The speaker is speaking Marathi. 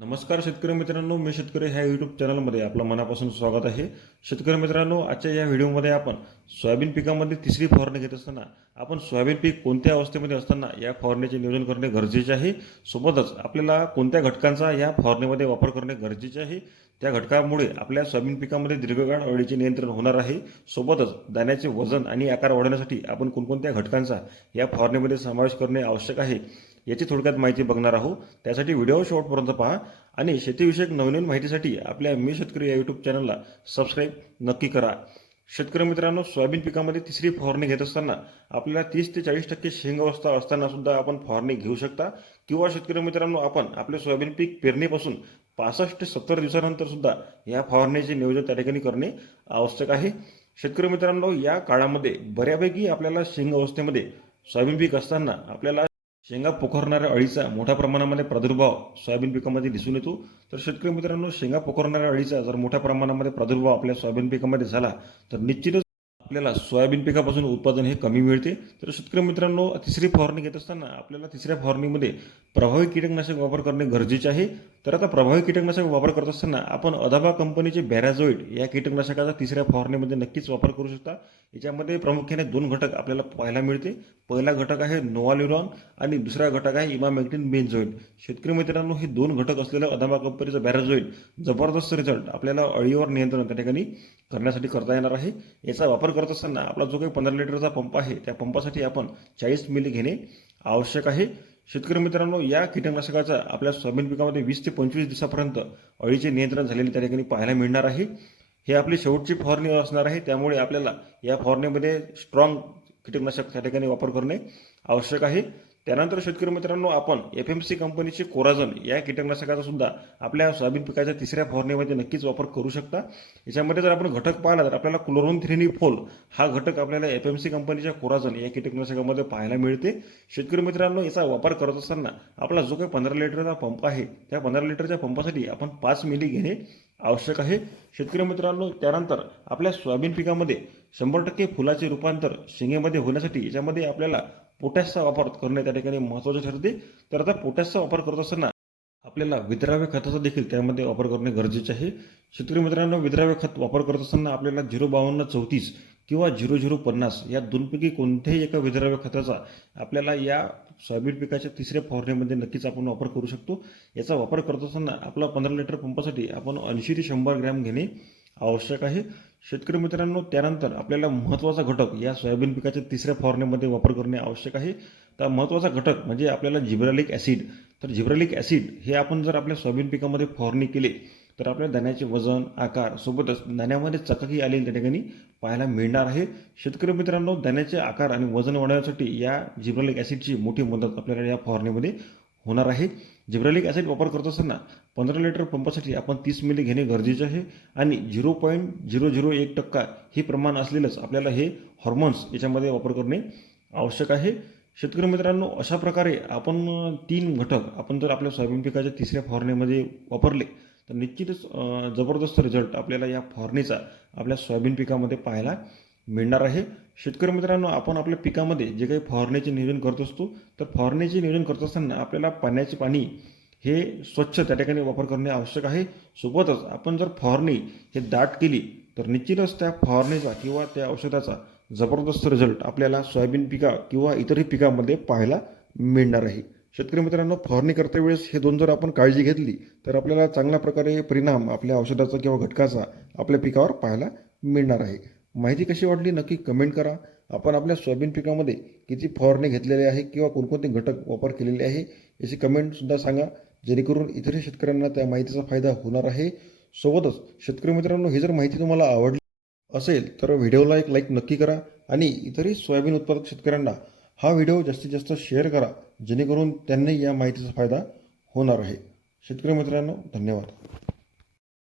नमस्कार शेतकरी मित्रांनो मी शेतकरी ह्या यूट्यूब चॅनलमध्ये आपलं मनापासून स्वागत आहे. शेतकरी मित्रांनो आजच्या या व्हिडिओमध्ये आपण सोयाबीन पिकामध्ये तिसरी फवारणी घेत असताना आपण सोयाबीन पीक कोणत्या अवस्थेमध्ये असताना या फवारणीचे नियोजन करणे गरजेचे आहे? सोबतच आपल्याला कोणत्या घटकांचा या फवारणीमध्ये वापर करणे गरजेचे आहे? त्या घटकामुळे आपल्या सोयाबीन पिकामध्ये दीर्घकाळ अळीचे नियंत्रण होणार आहे. सोबतच दाण्याचे वजन आणि आकार वाढवण्यासाठी आपण कोणकोणत्या घटकांचा या फवारणीमध्ये समावेश करणे आवश्यक आहे? याची थोडक्यात माहिती बघणार आहोत. त्यासाठी व्हिडिओ शेवटपर्यंत पहा आणि शेतीविषयक नवनवीन माहितीसाठी आपल्या मी शेतकरी या यूट्यूब चॅनलला सबस्क्राईब नक्की करा. शेतकरी मित्रांनो सोयाबीन पिकामध्ये तिसरी फवारणी घेत असताना आपल्याला तीस ते चाळीस टक्के शेंग अवस्था असताना सुद्धा आपण फवारणी घेऊ शकता. किंवा शेतकरी मित्रांनो आपण आपले सोयाबीन पीक पेरणीपासून पासष्ट ते सत्तर दिवसानंतर सुद्धा या फवारणीचे नियोजन त्या ठिकाणी करणे आवश्यक आहे. शेतकरी मित्रांनो या काळामध्ये बऱ्यापैकी आपल्याला शेंग अवस्थेमध्ये सोयाबीन पीक असताना आपल्याला शेंगा पोखरणाऱ्या अळीचा मोठ्या प्रमाणामध्ये प्रादुर्भाव सोयाबीन पिकामध्ये दिसून येतो. तर शेतकरी मित्रांनो शेंगा पोखरणाऱ्या अळीचा जर मोठ्या प्रमाणामध्ये प्रादुर्भाव आपल्या सोयाबीन पिकामध्ये झाला तर निश्चितच आपल्याला सोयाबीन पिकापासून उत्पादन हे कमी मिळते. तर शेतकरी मित्रांनो तिसरी फवारणी घेत असताना आपल्याला तिसऱ्या फवारणीमध्ये प्रभावी कीटकनाशक वापर करणे गरजेचे आहे. तर आता प्रभावी कीटकनाशक वापर करत असताना आपण अदाबा कंपनीचे बॅराझोइड या कीटकनाशकाचा तिसऱ्या फवारणीमध्ये नक्कीच वापर करू शकता. याच्यामध्ये प्रामुख्याने दोन घटक आपल्याला पाहायला मिळते पहिला घटक आहे नोवाल्युरॉन आणि दुसरा घटक आहे इमामॅग्टिन बेन्झोइड शेतकरी मित्रांनो हे दोन घटक असलेलं अदाबा कंपनीचं बॅराझोइड जबरदस्त रिझल्ट आपल्याला अळीवर नियंत्रण त्या ठिकाणी करण्यासाठी करता येणार आहे. याचा वापर करत असताना आपला जो काही पंधरा लिटरचा पंप आहे त्या पंपासाठी आपण चाळीस मिली घेणे आवश्यक आहे. शेतकरी मित्रांनो या कीटकनाशकाचा आपल्या सोयाबीन पिकामध्ये वीस ते पंचवीस दिवसापर्यंत अळीचे नियंत्रण झालेले त्या ठिकाणी पाहायला मिळणार आहे. हे आपली शेवटची फवारणी असणार आहे. त्यामुळे आपल्याला या फवारणीमध्ये स्ट्रॉंग कीटकनाशक त्या ठिकाणी वापर करणे आवश्यक आहे. त्यानंतर शेतकरी मित्रांनो आपण एफ एम सी कंपनीचे कोराजन या कीटकनाशकाचा सुद्धा आपल्या सोयाबीन पिकाच्या तिसऱ्या फवारणीमध्ये नक्कीच वापर करू शकता. याच्यामध्ये जर आपण घटक पाहिला तर आपल्याला क्लोरोन थ्रिनी फोल हा घटक आपल्याला एफ एम सी कंपनीच्या कोराजन या कीटकनाशकामध्ये पाहायला मिळते. शेतकरी मित्रांनो याचा वापर करत असताना आपला जो काही पंधरा लिटरचा पंप आहे त्या पंधरा लिटरच्या पंपासाठी आपण पाच मिली घेणे आवश्यक आहे. शेतकरी मित्रांनो त्यानंतर आपल्या सोयाबीन पिकामध्ये शंभर टक्के फुलाचे रूपांतर शेंगेमध्ये होण्यासाठी याच्यामध्ये आपल्याला पोटॅशचा वापर करणे त्या ठिकाणी महत्त्वाचे ठरते. तर आता पोटॅशचा वापर करत असताना आपल्याला विद्राव्य खताचा देखील त्यामध्ये वापर करणे गरजेचे आहे. शेतकरी मित्रांनो विद्राव्य खत वापर करत असताना आपल्याला झिरो बावन्न चौतीस किंवा झिरो झिरो पन्नास या दोनपैकी कोणत्याही एका विद्राव्य खताचा आपल्याला या सोयाबीन पिकाच्या तिसऱ्या फवारणीमध्ये नक्कीच आपण वापर करू शकतो. याचा वापर करत असताना आपला पंधरा लिटर पंपासाठी आपण ऐंशी ते शंभर ग्रॅम घेणे आवश्यक आहे. शेतकरी मित्रांनो त्यानंतर आपल्याला महत्त्वाचा घटक या सोयाबीन पिकाच्या तिसऱ्या फवारणीमध्ये वापर करणे आवश्यक आहे. तर महत्त्वाचा घटक म्हणजे आपल्याला जिब्रालिक ॲसिड. तर जिब्रालिक ॲसिड हे आपण जर आपल्या सोयाबीन पिकामध्ये फवारणी केले तर आपल्या दाण्याचे वजन आकार सोबतच दाण्यामध्ये चकाकी आलेली त्या ठिकाणी पाहायला मिळणार आहे. शेतकरी मित्रांनो दाण्याचे आकार आणि वजन वाढवण्यासाठी या जिब्रालिक ॲसिडची मोठी मदत आपल्याला या फवारणीमध्ये होणार आहे. जिब्रालिक ॲसिड वापर करत असताना पंधरा लिटर पंपासाठी आपण तीस मिली घेणे गरजेचे आहे आणि झिरो पॉईंट झिरो झिरो एक टक्का हे प्रमाण असलेलंच आपल्याला हे हॉर्मोन्स याच्यामध्ये वापर करणे आवश्यक आहे. शेतकरी मित्रांनो अशा प्रकारे आपण तीन घटक आपण जर आपल्या सोयाबीन पिकाच्या तिसऱ्या फवारणीमध्ये वापरले तर निश्चितच जबरदस्त रिझल्ट आपल्याला या फवारणीचा आपल्या सोयाबीन पिकामध्ये पाहायला मिळणार आहे. शेतकरी मित्रांनो आपण आपल्या पिकामध्ये जे काही फवारणीचे नियोजन करत असतो तर फवारणीचे नियोजन करत असताना आपल्याला पाण्याचे पाणी हे स्वच्छ त्या ठिकाणी वापर करणे आवश्यक आहे. सोबतच आपण जर फवारणी हे दाट केली तर निश्चितच त्या फवारणीचा किंवा त्या औषधाचा जबरदस्त रिझल्ट आपल्याला सोयाबीन पिका किंवा इतरही पिकामध्ये पाहायला मिळणार आहे. शेतकरी मित्रांनो फवारणी करते वेळेस हे दोन जर आपण काळजी घेतली तर आपल्याला चांगल्या प्रकारे परिणाम आपल्या औषधाचा किंवा घटकाचा आपल्या पिकावर पाहायला मिळणार आहे. माहिती कशी वाटली नक्की कमेंट करा. आपण आपल्या सोयाबीन पिकामध्ये किती फवारणी घेतलेले आहे किंवा कोणकोणते घटक वापर केलेले आहे याची कमेंटसुद्धा सांगा. जेणेकरून इतरही शेतकऱ्यांना त्या माहितीचा फायदा होणार आहे. सोबतच शेतकरी मित्रांनो ही जर माहिती तुम्हाला आवडली असेल तर व्हिडिओला एक लाईक नक्की करा आणि इतरही सोयाबीन उत्पादक शेतकऱ्यांना हा व्हिडिओ जास्तीत जास्त शेअर करा जेणेकरून त्यांनाही या माहितीचा फायदा होणार आहे. शेतकरी मित्रांनो धन्यवाद.